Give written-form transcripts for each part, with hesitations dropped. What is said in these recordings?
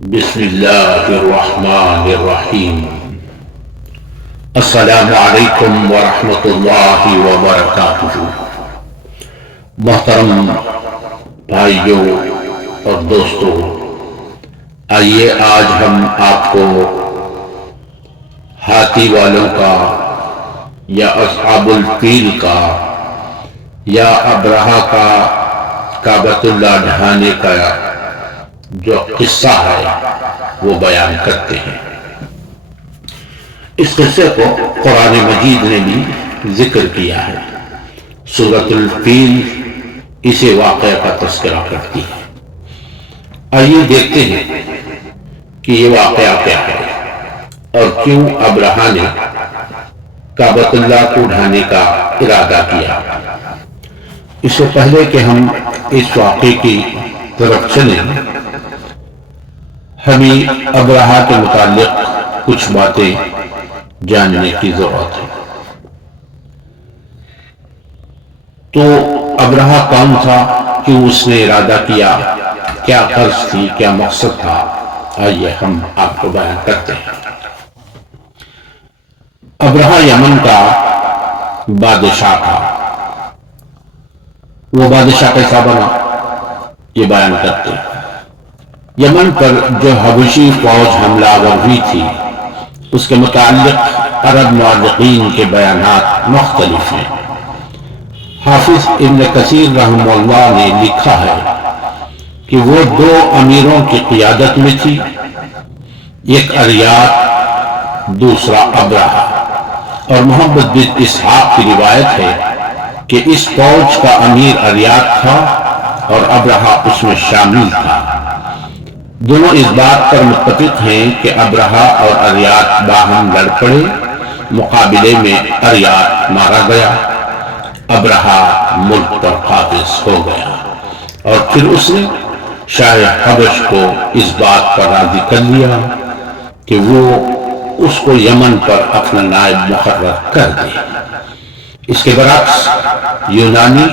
بسم اللہ الرحمن الرحیم۔ السلام علیکم ورحمۃ اللہ وبرکاتہ۔ محترم بھائیوں اور دوستوں، آئیے آج ہم آپ کو ہاتھی والوں کا یا اصحاب الفیل کا یا ابرہہ کا کعبۃ اللہ ڈھانے کا جو قصہ ہے وہ بیان کرتے ہیں۔ اس قصے کو قرآن مجید نے بھی ذکر کیا ہے۔ سورۃ الفیل اسے واقعہ کا تذکرہ کرتی ہے۔ آئیے دیکھتے ہیں کہ یہ واقعہ کیا ہے اور کیوں ابرہہ نے کعبۃ اللہ کو ڈھانے کا ارادہ کیا۔ اس سے پہلے کہ ہم اس واقعے کی طرف چلیں، ہمیں ابرہہ کے متعلق کچھ باتیں جاننے کی ضرورت ہے۔ تو ابرہہ کون تھا، کیوں اس نے ارادہ کیا، کیا غرض تھی، کیا مقصد تھا، آئیے ہم آپ کو بیان کرتے ہیں۔ ابرہہ یمن کا بادشاہ تھا۔ وہ بادشاہ کیسا بنا یہ بیان کرتے ہیں۔ یمن پر جو حبشی فوج حملہ آور ہوئی تھی، اس کے متعلق عرب مورخین کے بیانات مختلف ہیں۔ حافظ ابن کثیر رحمہ اللہ نے لکھا ہے کہ وہ دو امیروں کی قیادت میں تھی، ایک اریات دوسرا ابرہہ، اور محمد بن اسحاق کی روایت ہے کہ اس فوج کا امیر اریات تھا اور ابرہہ اس میں شامل تھا۔ دونوں اس بات پر متفق ہیں کہ ابرہہ اور اریات باہم لڑ پڑے، مقابلے میں اریات مارا گیا، ابرہہ ملک پر قابض ہو گیا، اور پھر اس نے شاہ حبش کو اس بات پر راضی کر لیا کہ وہ اس کو یمن پر اپنا نائب مقرر کر دے۔ اس کے برعکس یونانی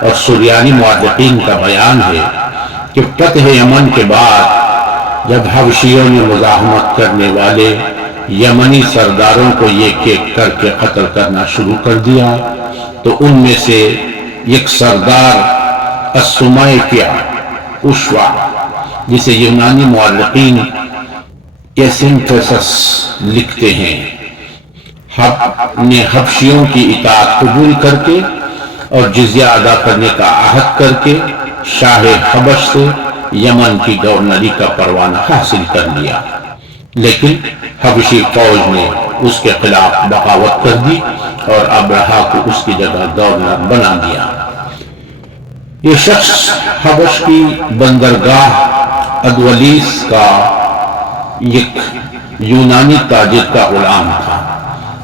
اور سریانی مورخین کا بیان ہے کہ فتح یمن کے بعد جب حبشیوں نے مزاحمت کرنے والے یمنی سرداروں کو ایک ایک کر کے قتل کرنا شروع کر دیا، تو ان میں سے ایک سردار السمائکیہ اشوا، جسے یونانی مورخین ایسنٹھسس لکھتے ہیں، نے حبشیوں کی اطاعت قبول کر کے اور جزیہ ادا کرنے کا عہد کر کے شاہ حبش سے یمن کی گورنری کا پروانہ حاصل کر لیا، لیکن حبشی فوج نے اس کے خلاف بغاوت کر دی اور ابرہہ کو اس کی جگہ گورنر بنا دیا۔ یہ شخص حبش کی بندرگاہ ادولیس کا ایک یونانی تاجر کا غلام تھا،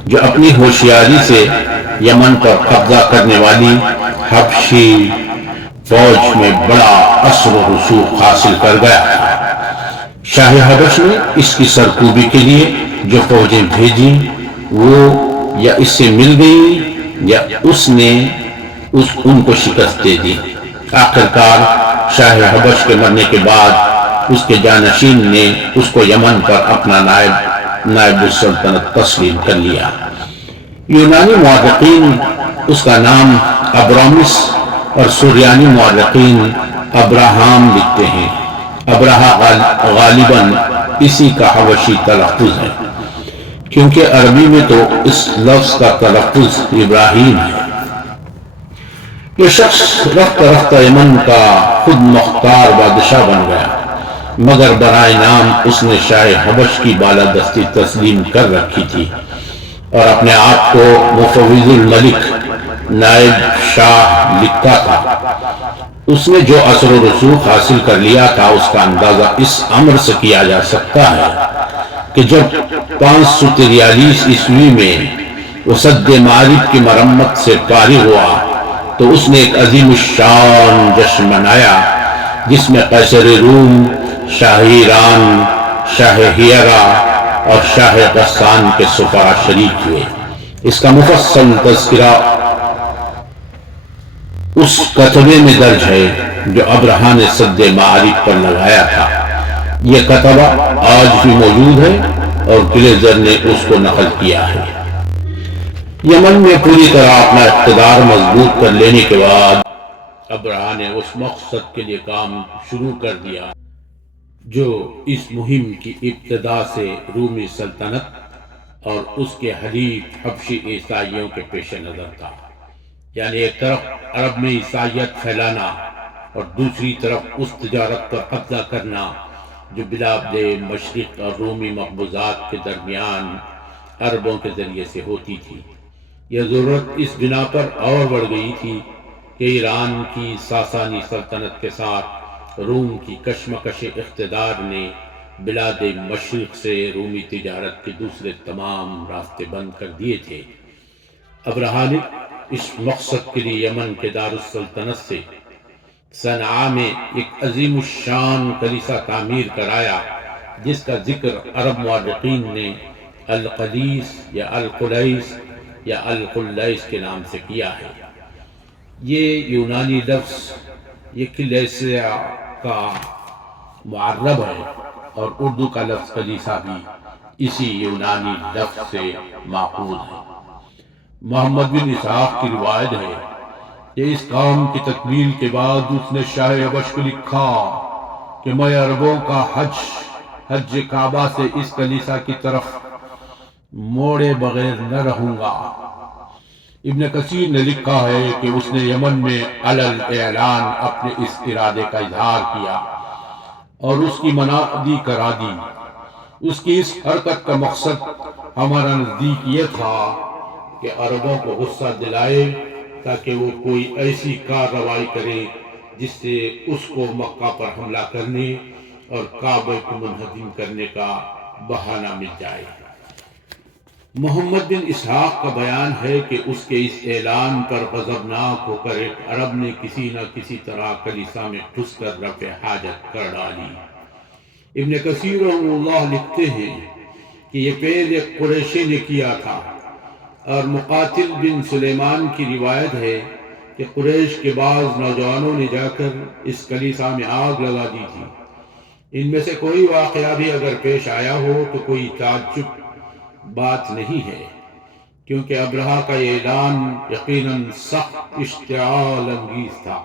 جو اپنی ہوشیاری سے یمن پر قبضہ کرنے والی حبشی فوج میں بڑا اثر و رسوخ حاصل کر گیا تھا۔ شاہ حبش نے اس کی سرکوبی کے لیے جو فوجیں بھیجی، وہ یا اس سے مل گئی یا اس نے ان کو شکست دے دی۔ آخرکار شاہ حبش کے مرنے کے بعد اس کے جانشین نے اس کو یمن پر اپنا نائب السلطنت تسلیم کر لیا۔ یونانی مورخین اس کا نام ابرامس اور سریانی مورخین ابراہام لکھتے ہیں۔ ابرہہ غالباً اسی کا حبشی تلفظ ہے، کیونکہ عربی میں تو اس لفظ کا تلفظ ابراہیم ہے۔ یہ شخص رفتہ رفتہ یمن کا خود مختار بادشاہ بن گیا، مگر برائے نام اس نے شاہ حبش کی بالادستی تسلیم کر رکھی تھی اور اپنے آپ کو مفوض الملک، نائب شاہ لکھتا تھا۔ اس نے جو اثر و رسوخ حاصل کر لیا تھا، اس کا اندازہ اس امر سے کیا جا سکتا ہے کہ جب 543 عیسوی میں وہ سد معارف کی مرمت سے فارغ ہوا تو اس نے ایک عظیم الشان جشن منایا، جس میں قیصر روم، شاہ ایران، شاہ ہیرا اور شاہ غسان کے سفراء شریک ہوئے۔ اس کا مفصل تذکرہ اس کتبے میں درج ہے جو ابرہہ نے سد معارف پر لگایا تھا۔ یہ کتبہ آج بھی موجود ہے اور گلیزر نے اس کو نقل کیا ہے۔ یمن میں پوری طرح اپنا اقتدار مضبوط کر لینے کے بعد ابرہہ نے اس مقصد کے لیے کام شروع کر دیا جو اس مہم کی ابتدا سے رومی سلطنت اور اس کے حلیف حبشی عیسائیوں کے پیش نظر تھا۔ یعنی ایک طرف عرب میں عیسائیت پھیلانا اور دوسری طرف اس تجارت پر قبضہ کرنا جو بلاد مشرق اور رومی مقبوضات کے درمیان عربوں کے ذریعے سے ہوتی تھی۔ یہ ضرورت اس بنا پر اور بڑھ گئی تھی کہ ایران کی ساسانی سلطنت کے ساتھ روم کی کشمکش اقتدار نے بلاد مشرق سے رومی تجارت کے دوسرے تمام راستے بند کر دیے تھے۔ ابرہہ نے اس مقصد کے لیے یمن کے دارالسلطنت سے صنعاء میں ایک عظیم الشان کلیسا تعمیر کرایا جس کا ذکر عرب مورخین نے القدیس یا القلیس یا القلیس کے نام سے کیا ہے۔ یہ یونانی لفظ یہ کلیسیا کا معرب ہے اور اردو کا لفظ کلیسا بھی اسی یونانی لفظ سے ماخوذ ہے۔ محمد بن اسحاق کی روایت ہے کہ اس کام کی تکمیل کے بعد اس نے شاہ حبش کو لکھا کہ میں عربوں کا حج کعبہ سے اس کلیسا کی طرف موڑے بغیر نہ رہوں گا۔ ابن کثیر نے لکھا ہے کہ اس نے یمن میں علل اعلان اپنے اس ارادے کا اظہار کیا اور اس کی منادی کرا دی۔ اس کی اس حرکت کا مقصد ہمارا نزدیک یہ تھا کہ عربوں کو غصہ دلائے تاکہ وہ کوئی ایسی کارروائی کرے جس سے اس کو مکہ پر حملہ کرنے اور کعبہ کو منہدم کرنے کا بہانہ مل جائے۔ محمد بن اسحاق کا بیان ہے کہ اس کے اس اعلان پر غضبناک ہو کر ایک عرب نے کسی نہ کسی طرح کلیسا میں گھس کر رفع حاجت کر ڈالی۔ ابن کثیر رحمہ اللہ لکھتے ہیں کہ یہ فعل ایک قریشی نے کیا تھا، اور مقاتل بن سلیمان کی روایت ہے کہ قریش کے بعض نوجوانوں نے جا کر اس کلیسا میں آگ لگا دی تھی۔ ان میں سے کوئی واقعہ بھی اگر پیش آیا ہو تو کوئی تعجب بات نہیں ہے، کیونکہ ابرہہ کا یہ اعلان یقیناً سخت اشتعال انگیز تھا،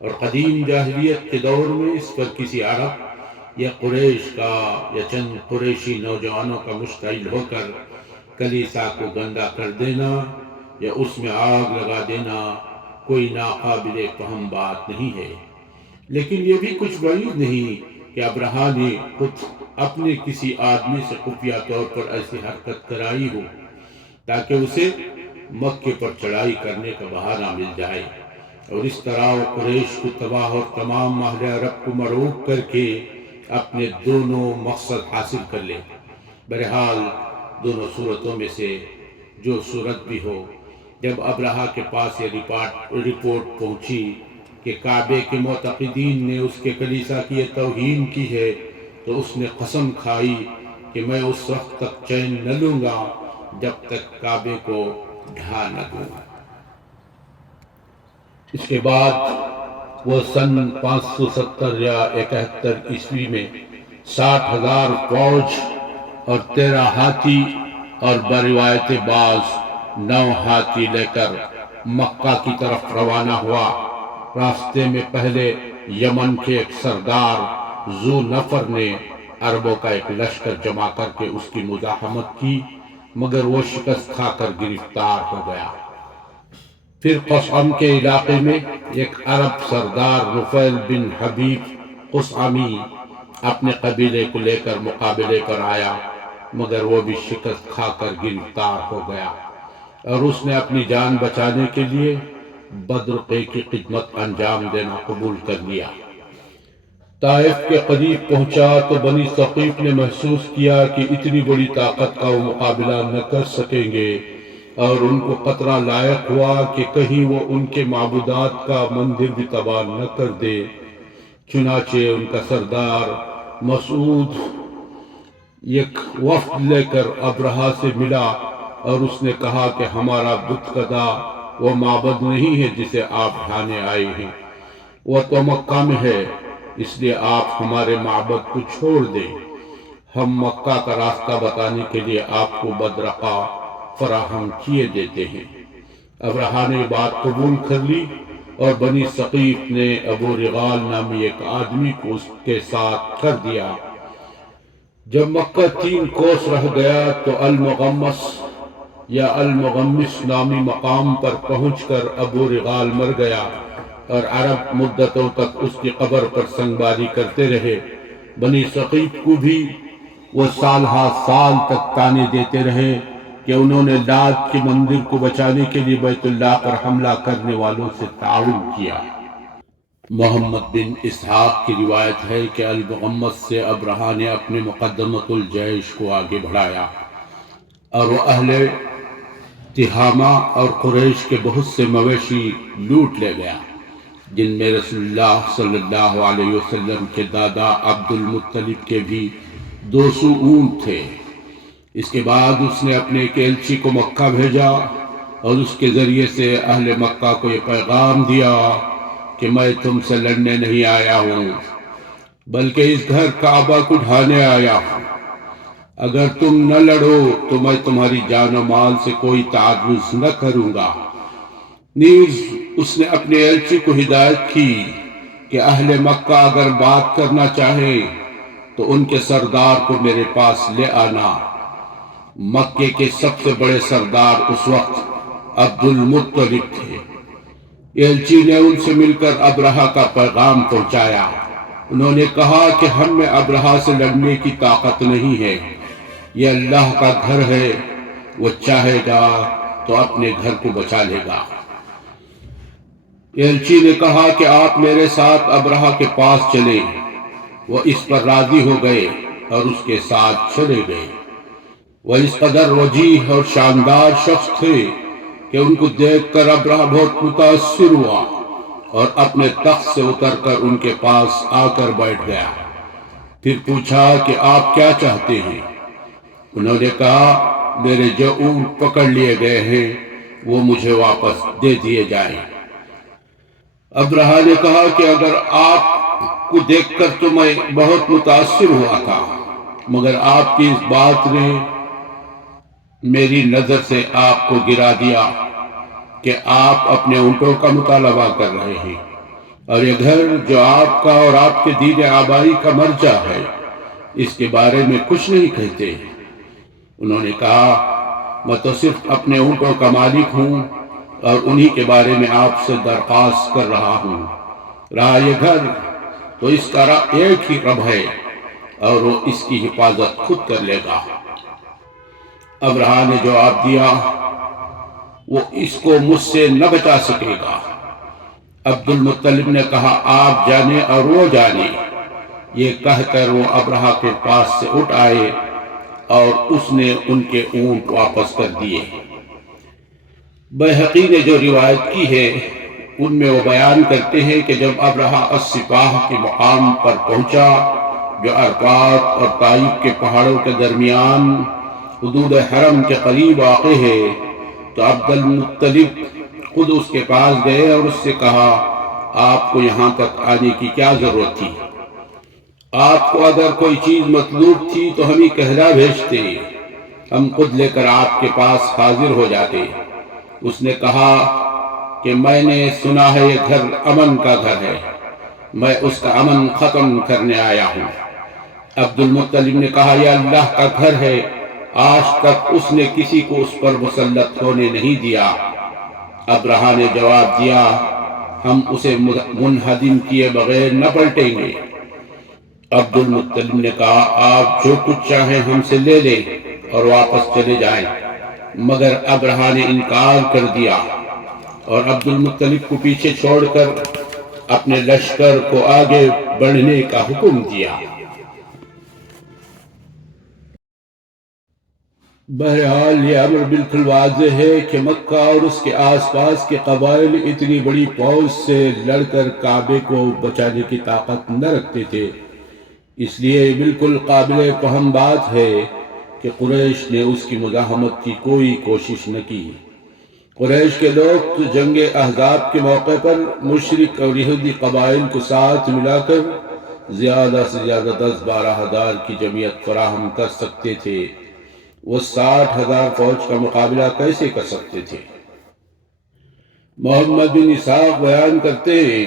اور قدیم جاہلیت کے دور میں اس پر کسی عرب یا قریش کا یا چند قریشی نوجوانوں کا مشتعل ہو کر کلیسا کو گندا کر دینا یا اس میں آگ لگا دینا کوئی ناقابل فہم بات نہیں ہے۔ لیکن یہ بھی کچھ بعید نہیں کہ ابرہہ نے خود اپنے کسی آدمی سے خفیہ طور پر ایسی حرکت کرائی ہو تاکہ اسے مکے پر چڑھائی کرنے کا بہانہ مل جائے، اور اس طرح وہ قریش کو تباہ اور تمام اہل عرب کو مرعوب کر کے اپنے دونوں مقصد حاصل کر لے۔ بہرحال دونوں صورتوں میں سے جو صورت بھی ہو، جب ابرہہ کے پاس یہ رپورٹ پہنچی کہ کعبے کے معتقدین نے اس کے کلیسا کی توہین کی ہے تو اس نے قسم کھائی کہ میں اس وقت تک چین نہ لوں گا جب تک کعبے کو ڈھا نہ دوں۔ اس کے بعد وہ سن 570 یا 71 عیسوی میں 60,000 فوج اور 13 ہاتھی اور بروایت بعض 9 ہاتھی لے کر مکہ کی طرف روانہ ہوا۔ راستے میں پہلے یمن کے ایک سردار ذو نفر نے عربوں کا ایک لشکر جمع کر کے اس کی مزاحمت کی، مگر وہ شکست کھا کر گرفتار ہو گیا۔ پھر قصعم کے علاقے میں ایک عرب سردار نفیل بن حبیب قصعمی اپنے قبیلے کو لے کر مقابلے پر آیا، مگر وہ بھی شکست کھا کر گرفتار ہو گیا، اور اس نے اپنی جان بچانے کے لیے بدرقے کی خدمت انجام دینا قبول کر لیا۔ طائف کے قریب پہنچا تو بنی ثقیف نے محسوس کیا کہ اتنی بڑی طاقت کا وہ مقابلہ نہ کر سکیں گے، اور ان کو خطرہ لاحق ہوا کہ کہیں وہ ان کے معبودات کا مندر بھی تباہ نہ کر دے۔ چنانچہ ان کا سردار مسعود ایک وفد لے کر ابرہہ سے ملا اور اس نے کہا کہ ہمارا بت خدا وہ معبد نہیں ہے جسے آپ ڈھانے آئے ہیں، وہ تو مکہ میں ہے، اس لیے آپ ہمارے معبد کو چھوڑ دیں، ہم مکہ کا راستہ بتانے کے لیے آپ کو بدرقہ فراہم کیے دیتے ہیں۔ ابرہہ نے بات قبول کر لی اور بنی ثقیف نے ابو رغال نامی ایک آدمی کو اس کے ساتھ کر دیا۔ جب مکہ 3 کوس رہ گیا تو المغمس یا المغمس نامی مقام پر پہنچ کر ابو رغال مر گیا اور عرب مدتوں تک اس کی قبر پر سنگباری کرتے رہے۔ بنی ثقیف کو بھی وہ سال ہا سال تک تانے دیتے رہے کہ انہوں نے لات کے مندر کو بچانے کے لیے بیت اللہ پر حملہ کرنے والوں سے تعاون کیا۔ محمد بن اسحاق کی روایت ہے کہ المغمس سے ابرہہ نے اپنے مقدمۃ الجیش کو آگے بڑھایا اور وہ اہل تہامہ اور قریش کے بہت سے مویشی لوٹ لے گیا، جن میں رسول اللہ صلی اللہ علیہ وسلم کے دادا عبد المطلب کے بھی 200 اونٹ تھے۔ اس کے بعد اس نے اپنے ایک ایلچی کو مکہ بھیجا اور اس کے ذریعے سے اہل مکہ کو یہ پیغام دیا کہ میں تم سے لڑنے نہیں آیا ہوں بلکہ اس گھر کعبہ کو ڈھانے آیا ہوں۔ اگر تم نہ لڑو تو میں تمہاری جان و مال سے کوئی تعرض نہ کروں گا۔ نیز اس نے اپنے ایلچی کو ہدایت کی کہ اہل مکہ اگر بات کرنا چاہے تو ان کے سردار کو میرے پاس لے آنا۔ مکے کے سب سے بڑے سردار اس وقت عبد المطلب تھے۔ ایلچی نے ان سے مل کر ابرہہ کا پیغام پہنچایا۔ انہوں نے کہا کہ ہم میں ابرہہ سے لڑنے کی طاقت نہیں ہے، یہ اللہ کا گھر ہے، وہ چاہے گا تو اپنے گھر کو بچا لے گا۔ ایلچی نے کہا کہ آپ میرے ساتھ ابرہہ کے پاس چلیں۔ وہ اس پر راضی ہو گئے اور اس کے ساتھ چلے گئے۔ وہ اس قدر وجیح اور شاندار شخص تھے کہ ان کو دیکھ کر ابرہہ بہت متاثر ہوا اور اپنے تخت سے اتر کر ان کے پاس آ کر بیٹھ گیا۔ پھر پوچھا کہ آپ کیا چاہتے ہیں؟ انہوں نے کہا میرے جو اونٹ پکڑ لیے گئے ہیں وہ مجھے واپس دے دیے جائیں۔ ابرہہ نے کہا کہ اگر آپ کو دیکھ کر تو میں بہت متاثر ہوا تھا، مگر آپ کی اس بات نے میری نظر سے آپ کو گرا دیا کہ آپ اپنے اونٹوں کا مطالبہ کر رہے ہیں، اور یہ گھر جو آپ کا اور آپ کے دین آبائی کا مرجع ہے اس کے بارے میں کچھ نہیں کہتے۔ انہوں نے کہا میں تو صرف اپنے اونٹوں کا مالک ہوں اور انہی کے بارے میں آپ سے درخواست کر رہا ہوں۔ رہا یہ گھر تو اس کا ایک ہی رب ہے اور وہ اس کی حفاظت خود کر لے گا۔ ابرہہ نے جواب دیا وہ اس کو مجھ سے نہ بچا سکے گا۔ عبد المطلب نے کہا آپ جانے اور وہ جانے۔ یہ کہہ کر وہ ابرہہ کے پاس سے اٹھ آئے اور اس نے ان کے اونٹ واپس کر دیے۔ بیہقی نے جو روایت کی ہے ان میں وہ بیان کرتے ہیں کہ جب ابرہہ السپاہ کے مقام پر پہنچا جو عرفات اور طائف کے پہاڑوں کے درمیان حدود حرم کے قریب واقع ہے، تو عبد المطلب خود اس کے پاس گئے اور اس سے کہا آپ کو یہاں تک آنے کی کیا ضرورت تھی؟ آپ کو اگر کوئی چیز مطلوب تھی تو ہمیں کہلا بھیجتے، ہم خود لے کر آپ کے پاس حاضر ہو جاتے۔ اس نے کہا کہ میں نے سنا ہے یہ گھر امن کا گھر ہے، میں اس کا امن ختم کرنے آیا ہوں۔ عبد المطلب نے کہا یہ اللہ کا گھر ہے، آج تک اس نے کسی کو اس پر مسلط ہونے نہیں دیا۔ ابرہہ نے جواب دیا ہم اسے منہدم کیے بغیر نہ پلٹیں گے۔ عبد المطلب نے کہا آپ جو کچھ چاہیں ہم سے لے لیں اور واپس چلے جائیں، مگر ابرہہ نے انکار کر دیا اور عبد المطلب کو پیچھے چھوڑ کر اپنے لشکر کو آگے بڑھنے کا حکم دیا۔ بہرحال یہ امر بالکل واضح ہے کہ مکہ اور اس کے آس پاس کے قبائل اتنی بڑی فوج سے لڑ کر کعبے کو بچانے کی طاقت نہ رکھتے تھے۔ اس لیے یہ بالکل قابل فہم بات ہے کہ قریش نے اس کی مزاحمت کی کوئی کوشش نہ کی۔ قریش کے لوگ تو جنگ احزاب کے موقع پر مشرک اور یہودی قبائل کو ساتھ ملا کر زیادہ سے زیادہ 10-12 ہزار کی جمعیت فراہم کر سکتے تھے، وہ 60,000 فوج کا مقابلہ کیسے کر سکتے تھے؟ محمد بن اسحاق بیان کرتے ہیں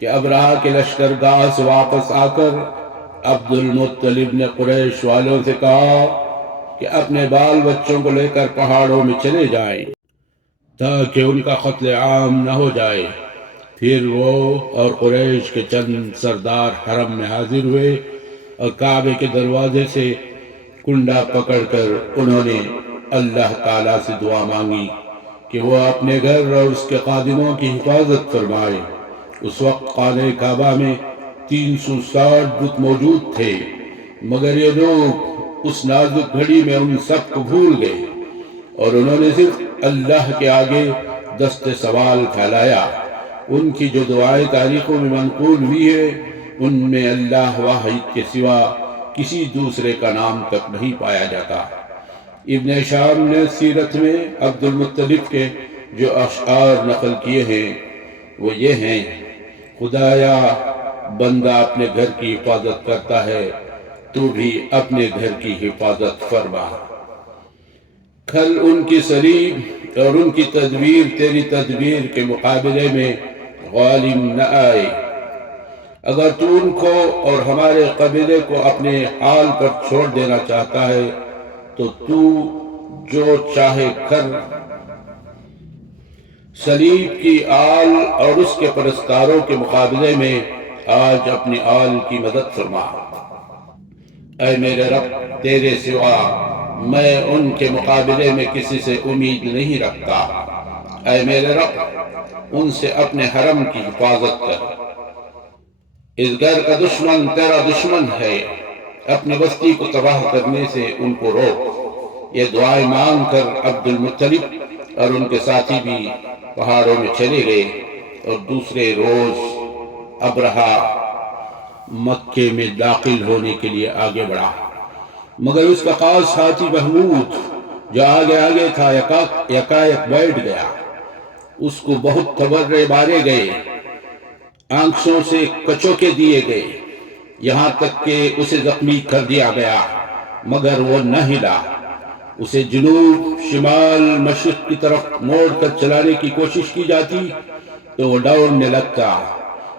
کہ ابرہہ کے لشکرگاہ سے واپس آ کر عبد المطلب نے قریش والوں سے کہا کہ اپنے بال بچوں کو لے کر پہاڑوں میں چلے جائیں تاکہ ان کا قتل عام نہ ہو جائے۔ پھر وہ اور قریش کے چند سردار حرم میں حاضر ہوئے اور کعبے کے دروازے سے کنڈا پکڑ کر انہوں نے اللہ تعالیٰ سے دعا مانگی کہ وہ اپنے گھر اور اس کے خادموں کی حفاظت فرمائے۔ اس وقت خانہ کعبہ میں 360 بت موجود تھے، مگر یہ لوگ اس نازک گھڑی میں ان سب کو بھول گئے اور انہوں نے صرف اللہ کے آگے دست سوال پھیلایا۔ ان کی جو دعائیں تاریخوں میں منقول ہوئی ہے ان میں اللہ واحد کے سوا کسی دوسرے کا نام تک نہیں پایا جاتا۔ ابن شام نے سیرت میں عبد المطلب کے جو اشعار نقل کیے ہیں وہ یہ ہیں: خدایا بندہ اپنے گھر کی حفاظت کرتا ہے، تو بھی اپنے گھر کی حفاظت فرما۔ کل ان کی صلیب اور ان کی تدبیر تیری تدبیر کے مقابلے میں غالب نہ آئے۔ اگر تو ان کو اور ہمارے قبیلے کو اپنے حال پر چھوڑ دینا چاہتا ہے تو جو چاہے کر۔ صلیب کی آل اور اس کے پرستاروں کے مقابلے میں آج اپنی آل کی مدد فرما۔ اے میرے رب، تیرے سوا میں ان کے مقابلے میں کسی سے امید نہیں رکھتا۔ اے میرے رب، ان سے اپنے حرم کی حفاظت کر۔ اس گھر کا دشمن تیرا دشمن ہے، اپنی بستی کو تباہ کرنے سے ان کو روک۔ یہ دعائیں مانگ کر عبد المطلب اور ان کے ساتھی بھی پہاڑوں میں چلے گئے اور دوسرے روز ابرہہ مکے میں داخل ہونے کے لیے آگے بڑھا، مگر اس کا خاص ساتھی محمود جو آگے تھا یکایک بیٹھ گیا۔ اس کو بہت تبرے مارے گئے، آنکھوں سے کچوکے دیے گئے، یہاں تک کہ اسے زخمی کر دیا گیا، مگر وہ نہ ہلا۔ اسے جنوب، شمال، مشرق کی طرف موڑ کر چلانے کی کوشش کی جاتی تو وہ دوڑنے لگتا،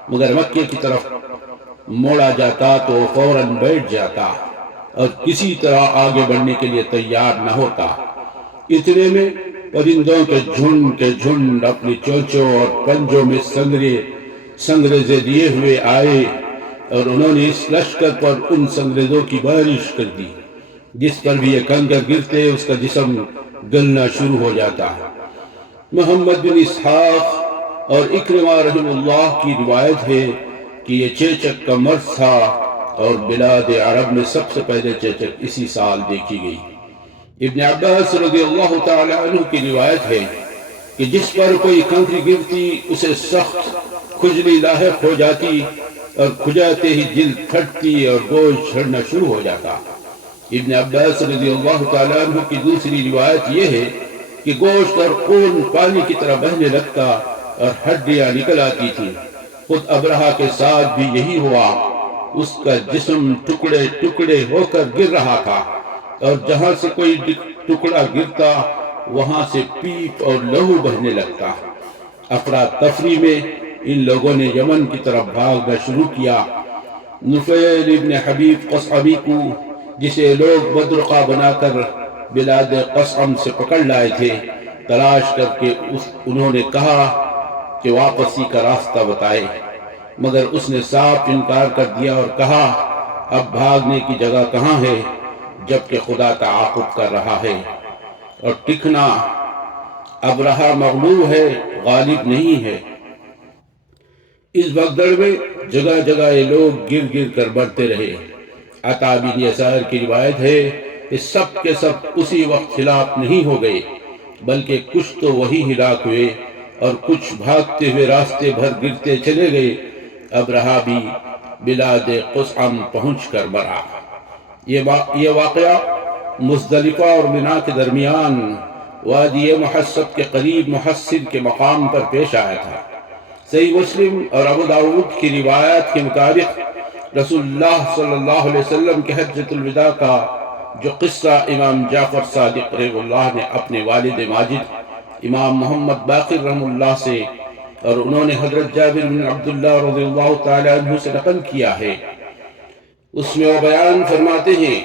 مگر مکے کی طرف موڑا جاتا تو وہ فوراً بیٹھ جاتا اور کسی طرح آگے بڑھنے کے لیے تیار نہ ہوتا۔ اتنے میں پرندوں کے جھنڈ اپنی چونچوں اور پنجوں میں سنگریزے لیے ہوئے آئے اور انہوں نے اس لشکر پر ان سنگریزوں کی بارش کر دی، جس پر بھی یہ کنکر گرتے اس کا جسم گلنا شروع ہو جاتا۔ محمد بن اسحاق اور اکرمہ رحم اللہ کی روایت ہے کہ یہ چیچک کا مرض تھا اور بلاد عرب میں سب سے پہلے چیچک اسی سال دیکھی گئی۔ ابن عباس رضی اللہ تعالی عنہ کی روایت ہے کہ جس پر کوئی کنکری گرتی اسے سخت کھجلی لاحق ہو جاتی اور کھجاتے ہی جلد پھٹتی اور گوشت جھڑنا شروع ہو جاتا۔ ابن عباس رضی اللہ تعالی عنہ کی دوسری روایت یہ ہے کہ گوشت اور خون پانی کی طرح بہنے لگتا اور ہڈیاں نکل آتی تھی۔ خود ابرہہ کے ساتھ بھی یہی ہوا، اس کا جسم ٹکڑے ٹکڑے ہو کر گر رہا تھا اور جہاں سے کوئی ٹکڑا گرتا وہاں سے پیپ اور لہو بہنے لگتا۔ افراتفری میں ان لوگوں نے یمن کی طرف بھاگنا شروع کیا۔ نفیل ابن حبیب قصعمی کو، جسے لوگ بدرقہ بنا کر بلاد قصعم سے پکڑ لائے تھے، تلاش کر کے انہوں نے کہا کہ واپسی کا راستہ بتائے، مگر اس نے صاف انکار کر دیا اور کہا اب بھاگنے کی جگہ کہاں ہے جبکہ خدا تعاقب کر رہا ہے اور ٹکنا۔ ابرہہ مغلوب ہے، غالب نہیں ہے۔ اس بھگدڑ میں جگہ جگہ یہ لوگ گر گر کر بڑھتے رہے۔ عطا بن یسار کی روایت ہے کہ سب کے سب اسی وقت ہلاک نہیں ہو گئے، بلکہ کچھ تو وہی ہلاک ہوئے اور کچھ بھاگتے ہوئے راستے بھر گرتے چلے گئے۔ ابرہہ بھی بلاد قصعم پہنچ کر مرا۔ یہ واقعہ مزدلفہ اور منا کے درمیان وادی محصب کے قریب محصب کے مقام پر پیش آیا تھا۔ صحیح مسلم اور ابو داؤد کی روایات کے مطابق رسول اللہ صلی اللہ علیہ وسلم کے حجۃ الوداع کا جو قصہ امام جعفر صادق رحمہ اللہ نے اپنے والد ماجد امام محمد باقر رحمہ اللہ سے اور انہوں نے حضرت جابر بن عبداللہ رضی اللہ تعالی عنہ سے نقل کیا ہے، اس میں وہ بیان فرماتے ہیں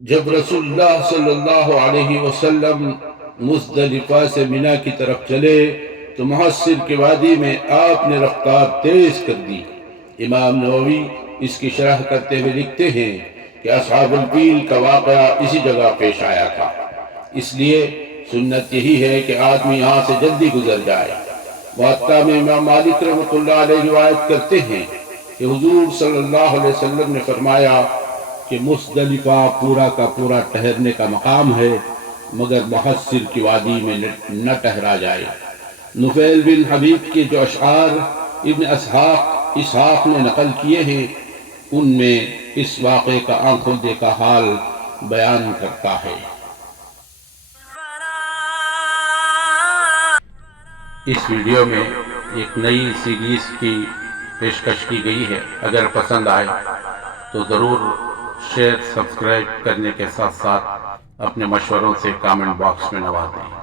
جب رسول اللہ صلی اللہ علیہ وسلم مزدلفہ سے منی کی طرف چلے تو محصر کے وادی میں آپ نے رفتار تیز کر دی۔ امام نووی اس کی شرح کرتے ہوئے لکھتے ہیں کہ اصحاب الفیل کا واقعہ اسی جگہ پیش آیا تھا، اس لیے سنت یہی ہے کہ آدمی یہاں سے جلدی گزر جائے۔ موطا میں امام مالک رحمۃ اللہ علیہ روایت کرتے ہیں کہ حضور صلی اللہ علیہ وسلم نے فرمایا کہ مزدلفہ پورا کا پورا ٹھہرنے کا مقام ہے مگر محصر کی وادی میں نہ ٹھہرا جائے۔ نفیل بن حبیب کے جو اشعار ابن اسحاق نے نقل کیے ہیں ان میں اس واقعے کا آنکھوں دیکھا حال بیان کرتا ہے۔ اس ویڈیو میں ایک نئی سیریز کی پیشکش کی گئی ہے، اگر پسند آئے تو ضرور شیئر سبسکرائب کرنے کے ساتھ ساتھ اپنے مشوروں سے کامنٹ باکس میں نوازیں۔